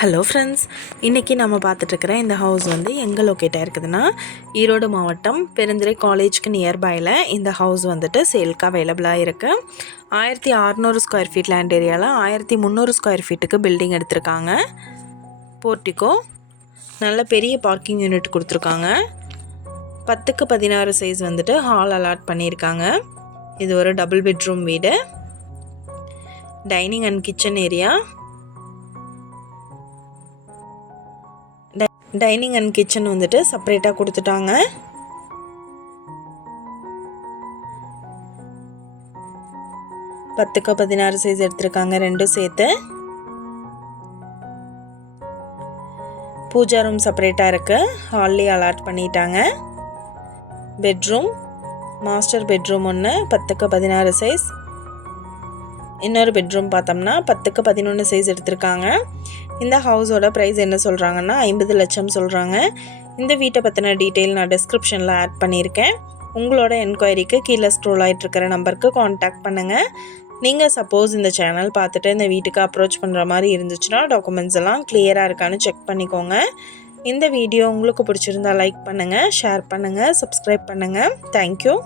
Hello friends, இன்றைக்கி நம்ம பார்த்துட்ருக்கிற இந்த ஹவுஸ் வந்து எங்கே லொக்கேட்டாக இருக்குதுன்னா ஈரோடு மாவட்டம் பெருந்துறை காலேஜ்க்கு நியர்பையில் இந்த ஹவுஸ் வந்துட்டு சேல்க்கு அவைலபிளாக இருக்குது. 1600 ஸ்கொயர் ஃபீட் லேண்ட் ஏரியாவில் 1300 ஸ்கொயர் ஃபீட்டுக்கு பில்டிங் எடுத்திருக்காங்க. போர்ட்டிக்கோ, நல்ல பெரிய பார்க்கிங் யூனிட் கொடுத்துருக்காங்க. 10க்கு 16 சைஸ் வந்துட்டு ஹால் அலாட் பண்ணியிருக்காங்க. இது ஒரு டபுள் பெட்ரூம் வீடு. Dining and kitchen area. Dining and kitchen வந்துட்டு செப்பரேட்டாக கொடுத்துட்டாங்க. பத்துக்கு 16 சைஸ் எடுத்திருக்காங்க ரெண்டும் சேர்த்து. பூஜா ரூம் செப்பரேட்டாக இருக்குது, ஹால்லே அலாட் பண்ணிட்டாங்க. பெட்ரூம், மாஸ்டர் பெட்ரூம் ஒன்று 10க்கு 16 சைஸ். இன்னொரு பெட்ரூம் பார்த்தோம்னா 10க்கு 11 சைஸ் எடுத்திருக்காங்க. இந்த ஹவுஸோட ப்ரைஸ் என்ன சொல்கிறாங்கன்னா 50 லட்சம் சொல்கிறாங்க. இந்த வீட்டை பற்றின டீட்டெயில் நான் டிஸ்கிரிப்ஷனில் ஆட் பண்ணியிருக்கேன். உங்களோட என்கொயரிக்கு கீழே ஸ்க்ரோல் ஆகிட்டுருக்கிற நம்பருக்கு காண்டாக்ட் பண்ணுங்கள். நீங்கள் சப்போஸ் இந்த சேனல் பார்த்துட்டு இந்த வீட்டுக்கு அப்ரோச் பண்ணுற மாதிரி இருந்துச்சுன்னா டாக்குமெண்ட்ஸ் எல்லாம் கிளியராக இருக்கான்னு செக் பண்ணிக்கோங்க. இந்த வீடியோ உங்களுக்கு பிடிச்சிருந்தா லைக் பண்ணுங்கள், ஷேர் பண்ணுங்கள், சப்ஸ்கிரைப் பண்ணுங்கள். தேங்க்யூ.